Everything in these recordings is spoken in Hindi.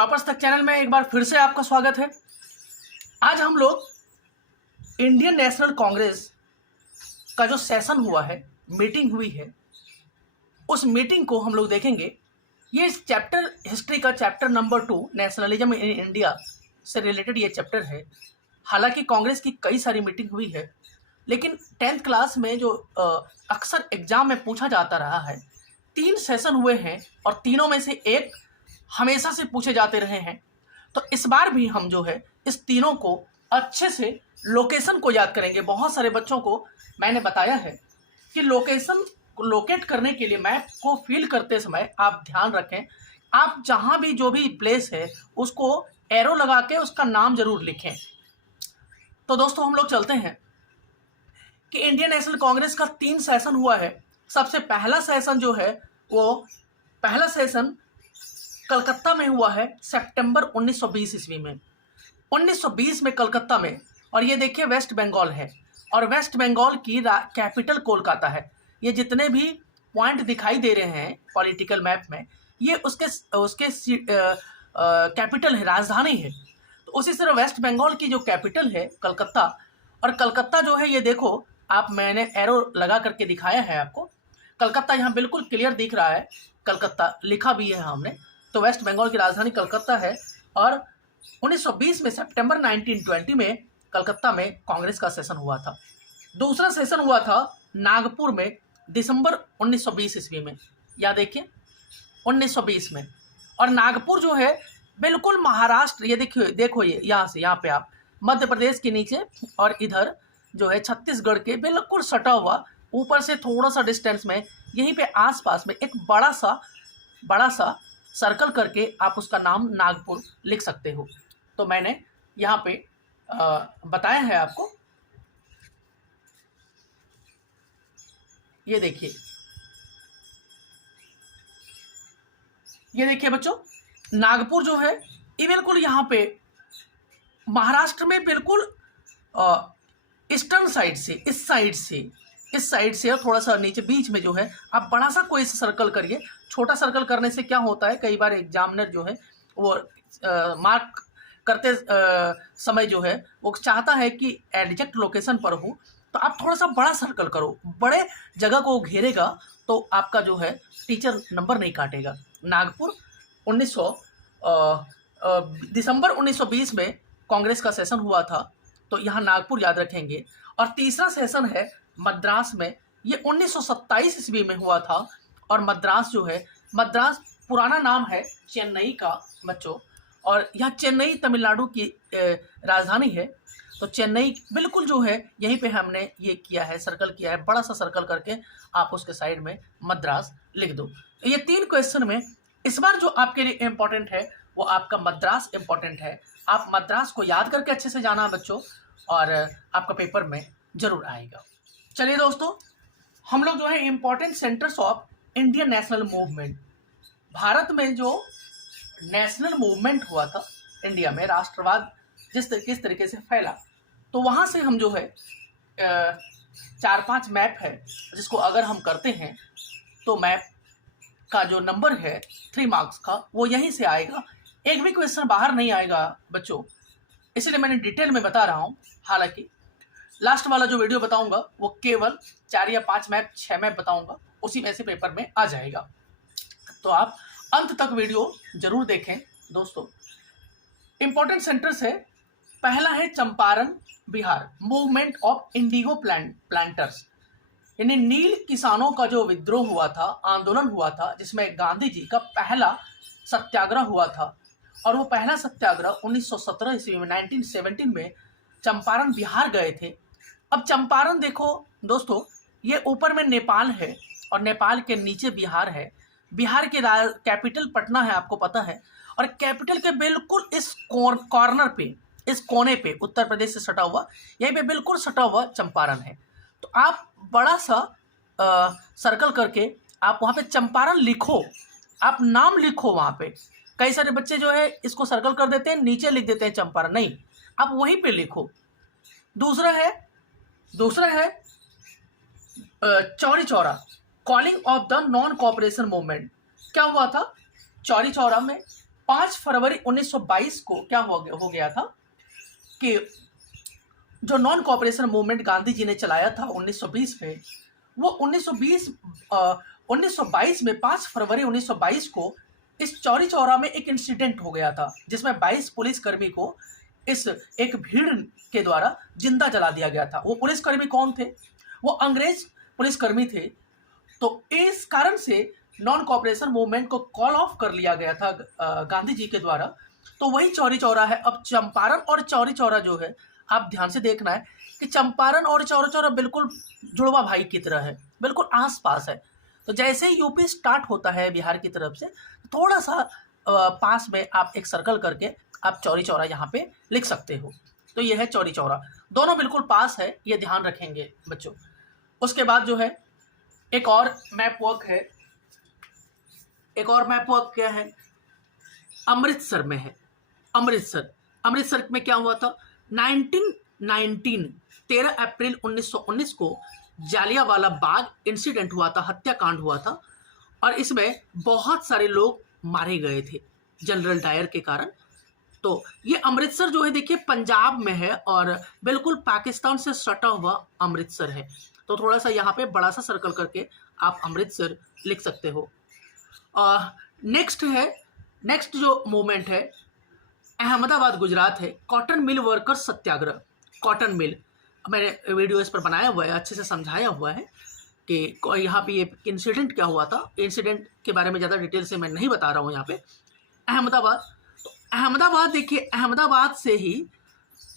टॉपर्स तक चैनल में एक बार फिर से आपका स्वागत है। आज हम लोग इंडियन नेशनल कांग्रेस का जो सेशन हुआ है, मीटिंग हुई है, उस मीटिंग को हम लोग देखेंगे। ये इस चैप्टर हिस्ट्री का chapter number 2 nationalism in India से रिलेटेड ये चैप्टर है। हालांकि कांग्रेस की कई सारी मीटिंग हुई है, लेकिन 10th क्लास में जो अक्सर एग्जाम में पूछा जाता रहा है, 3 सेशन हुए हैं और तीनों में से एक हमेशा से पूछे जाते रहे हैं। तो इस बार भी हम जो है इस तीनों को अच्छे से लोकेशन को याद करेंगे। बहुत सारे बच्चों को मैंने बताया है कि लोकेशन को लोकेट करने के लिए मैप को फिल करते समय आप ध्यान रखें, आप जहां भी जो भी प्लेस है उसको एरो लगा के उसका नाम जरूर लिखें। तो दोस्तों हम लोग चलते हैं कि इंडियन नेशनल कांग्रेस का 3 सेशन हुआ है। सबसे पहला सेशन जो है वो पहला सेशन कलकत्ता में हुआ है सितंबर 1920 ईस्वी में। 1920 में कलकत्ता में, और ये देखिए वेस्ट बंगाल है और वेस्ट बंगाल की कैपिटल कोलकाता है। ये जितने भी पॉइंट दिखाई दे रहे हैं पॉलिटिकल मैप में, ये उसके कैपिटल है, राजधानी है। तो उसी तरह वेस्ट बंगाल की जो कैपिटल है कलकत्ता, और कलकत्ता जो है ये देखो आप, मैंने एरो लगा करके दिखाया है आपको। कलकत्ता यहाँ बिल्कुल क्लियर दिख रहा है, कलकत्ता लिखा भी है हमने। तो वेस्ट बंगाल की राजधानी कलकत्ता है और 1920 में सितंबर 1920 में कलकत्ता में कांग्रेस का सेशन हुआ था। दूसरा सेशन हुआ था नागपुर में दिसंबर 1920 ईस्वी में। या देखिए 1920 में, और नागपुर जो है बिल्कुल महाराष्ट्र, ये देखो ये यहाँ से यहाँ पे आप मध्य प्रदेश के नीचे और इधर जो है छत्तीसगढ़ के बिल्कुल सटा हुआ, ऊपर से थोड़ा सा डिस्टेंस में यहीं पे आसपास में एक बड़ा सा सर्कल करके आप उसका नाम नागपुर लिख सकते हो। तो मैंने यहाँ पे बताया है आपको। ये देखिए बच्चों, नागपुर जो है ये बिल्कुल यहाँ पे महाराष्ट्र में बिल्कुल ईस्टर्न साइड से, इस साइड से और थोड़ा सा नीचे बीच में जो है आप बड़ा सा कोई सर्कल करिए। छोटा सर्कल करने से क्या होता है, कई बार एग्जामिनर जो है वो मार्क करते समय जो है वो चाहता है कि एग्जैक्ट लोकेशन पर हो, तो आप थोड़ा सा बड़ा सर्कल करो, बड़े जगह को घेरेगा तो आपका जो है टीचर नंबर नहीं काटेगा। नागपुर दिसंबर 1920 में कांग्रेस का सेशन हुआ था, तो यहाँ नागपुर याद रखेंगे। और तीसरा सेशन है मद्रास में, ये 1927 ईस्वी में हुआ था। और मद्रास जो है, मद्रास पुराना नाम है चेन्नई का बच्चों, और यह चेन्नई तमिलनाडु की राजधानी है। तो चेन्नई बिल्कुल जो है यहीं पे हमने ये किया है, सर्कल किया है, बड़ा सा सर्कल करके आप उसके साइड में मद्रास लिख दो। ये 3 क्वेश्चन में इस बार जो आपके लिए इम्पोर्टेंट है वो आपका मद्रास इम्पोर्टेंट है। आप मद्रास को याद करके अच्छे से जाना बच्चों, और आपका पेपर में जरूर आएगा। चलिए दोस्तों, हम लोग जो है important centres of Indian national movement, Bharat में जो नेशनल मूवमेंट हुआ था इंडिया में, राष्ट्रवाद किस तरीके से फैला, तो वहाँ से हम जो है 4-5 मैप है जिसको अगर हम करते हैं तो मैप का जो नंबर है 3 मार्क्स का वो यहीं से आएगा। एक भी क्वेश्चन बाहर नहीं आएगा बच्चों, इसलिए मैंने डिटेल में बता रहा हूँ। हालांकि लास्ट वाला जो वीडियो बताऊंगा वो केवल 4 या 5 मैप 6 मैप बताऊंगा, उसी में से पेपर में आ जाएगा। तो आप अंत तक वीडियो जरूर देखें दोस्तों। इंपॉर्टेंट सेंटर्स है, पहला है Champaran Bihar, movement of Indigo planters, यानी नील किसानों का जो विद्रोह हुआ था, आंदोलन हुआ था, जिसमें गांधी जी का पहला सत्याग्रह हुआ था। और वो पहला सत्याग्रह 1917 ईस्वी में 1917 में चंपारण बिहार गए थे। अब चंपारण देखो दोस्तों, ये ऊपर में नेपाल है और नेपाल के नीचे बिहार है। बिहार की कैपिटल पटना है, आपको पता है, और कैपिटल के बिल्कुल इस कॉर्नर पे, इस कोने पे, उत्तर प्रदेश से सटा हुआ, यहीं पे बिल्कुल सटा हुआ चंपारण है। तो आप बड़ा सा सर्कल करके आप वहाँ पे चंपारण लिखो, आप नाम लिखो वहाँ पे। कई सारे बच्चे जो है इसको सर्कल कर देते हैं, नीचे लिख देते हैं चंपारण, नहीं, आप वहीं पे लिखो। दूसरा है Chauri Chaura, calling of the non cooperation movement. क्या हुआ था चौरी चौरा में 5 फरवरी 1922 को क्या हो गया था कि जो non cooperation movement Gandhi ji ने चलाया था 1920 में, वो 1922 में 5 फरवरी 1922 को इस चौरी चौरा में एक इंसिडेंट हो गया था, जिसमें 22 पुलिसकर्मी को इस एक भीड़ के द्वारा जिंदा जला दिया गया था। वो पुलिसकर्मी कौन थे? वो अंग्रेज पुलिसकर्मी थे। तो इस कारण से नॉन कोऑपरेशन मूवमेंट को कॉल ऑफ कर लिया गया था गांधी जी के द्वारा। तो वही चौरी चौरा है। अब चंपारण और चौरी चौरा जो है, आप ध्यान से देखना है कि चंपारण और चौरी चौरा बिल्कुल जुड़वा भाई की तरह है, बिल्कुल आस पास है। तो जैसे ही यूपी स्टार्ट होता है बिहार की तरफ से, थोड़ा सा पास में आप एक सर्कल करके आप चौरी चौरा यहाँ पे लिख सकते हो। तो ये है चौरी चौरा, दोनों बिल्कुल पास है, ये ध्यान रखेंगे बच्चों। उसके बाद जो है एक और मैप वर्क है, एक और मैप वर्क क्या है, अमृतसर में है। अमृतसर में क्या हुआ था? 13 अप्रैल 1919 को जालियांवाला बाग इंसिडेंट हुआ था, हत्याकांड हुआ था, और इसमें बहुत सारे लोग मारे गए थे जनरल डायर के कारण। तो ये अमृतसर जो है देखिए पंजाब में है और बिल्कुल पाकिस्तान से सटा हुआ अमृतसर है। तो थोड़ा सा यहाँ पे बड़ा सा सर्कल करके आप अमृतसर लिख सकते हो। नेक्स्ट जो मूवमेंट है अहमदाबाद गुजरात है, कॉटन मिल वर्कर्स सत्याग्रह। कॉटन मिल, मैंने वीडियो इस पर बनाया हुआ है, अच्छे से समझाया हुआ है कि यहाँ पे ये इंसिडेंट क्या हुआ था। इंसिडेंट के बारे में ज़्यादा डिटेल से मैं नहीं बता रहा हूँ यहाँ पे। अहमदाबाद देखिए, अहमदाबाद से ही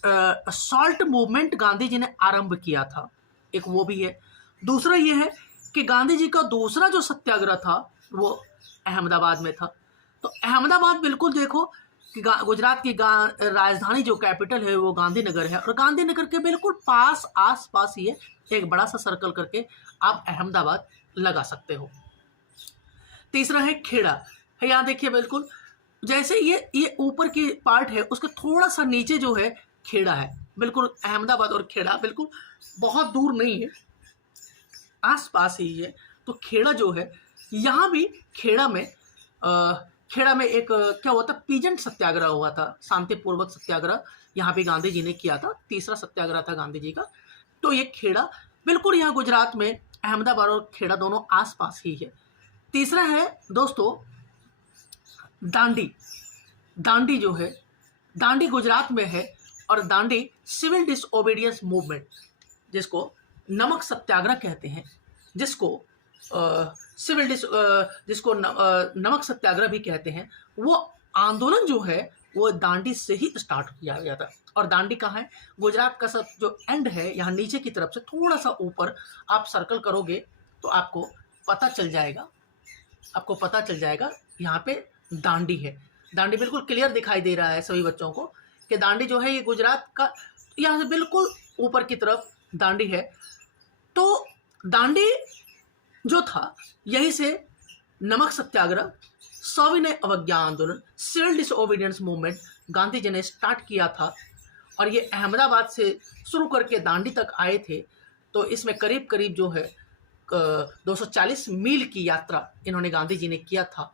सॉल्ट मूवमेंट गांधी जी ने आरंभ किया था, एक वो भी है। दूसरा ये है कि गांधी जी का दूसरा जो सत्याग्रह था वो अहमदाबाद में था। तो अहमदाबाद बिल्कुल देखो कि गुजरात की राजधानी जो कैपिटल है वो गांधीनगर है, और गांधीनगर के बिल्कुल पास आस पास ही है। एक बड़ा सा सर्कल करके आप अहमदाबाद लगा सकते हो। तीसरा है खेड़ा, यहाँ देखिए बिल्कुल जैसे ये ऊपर की पार्ट है, उसके थोड़ा सा नीचे जो है खेड़ा है। बिल्कुल अहमदाबाद और खेड़ा बिल्कुल बहुत दूर नहीं है, आस पास ही है। तो खेड़ा जो है, यहाँ भी खेड़ा में एक क्या हुआ था, पीजेंट सत्याग्रह हुआ था, शांतिपूर्वक सत्याग्रह यहाँ पे गांधी जी ने किया था। तीसरा सत्याग्रह था गांधी जी का। तो ये खेड़ा बिल्कुल यहाँ गुजरात में अहमदाबाद और खेड़ा दोनों आसपास ही है। तीसरा है दोस्तों दांडी। दांडी जो है, दांडी गुजरात में है, और दांडी सिविल डिसओबीडियंस मूवमेंट, जिसको नमक सत्याग्रह कहते हैं, जिसको नमक सत्याग्रह भी कहते हैं, वो आंदोलन जो है वो दांडी से ही स्टार्ट किया गया था। और दांडी कहाँ है? गुजरात का सब जो एंड है, यहाँ नीचे की तरफ से थोड़ा सा ऊपर आप सर्कल करोगे तो आपको पता चल जाएगा यहाँ पे दांडी है। दांडी बिल्कुल क्लियर दिखाई दे रहा है सभी बच्चों को कि दांडी जो है ये गुजरात का यहाँ से बिल्कुल ऊपर की तरफ दांडी है। तो दांडी जो था, यहीं से नमक सत्याग्रह, सविनय अवज्ञा आंदोलन, civil disobedience movement Gandhi ji ने स्टार्ट किया था, और ये अहमदाबाद से शुरू करके दांडी तक आए थे। तो इसमें करीब करीब जो है 240 मील की यात्रा इन्होंने गांधी जी ने किया था।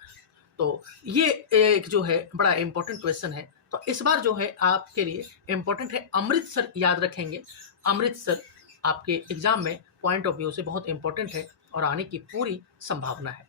तो ये एक जो है बड़ा इम्पोर्टेंट क्वेश्चन है। तो इस बार जो है आपके लिए इम्पोर्टेंट है अमृतसर, याद रखेंगे। अमृतसर आपके एग्जाम में पॉइंट ऑफ व्यू से बहुत इम्पोर्टेंट है और आने की पूरी संभावना है।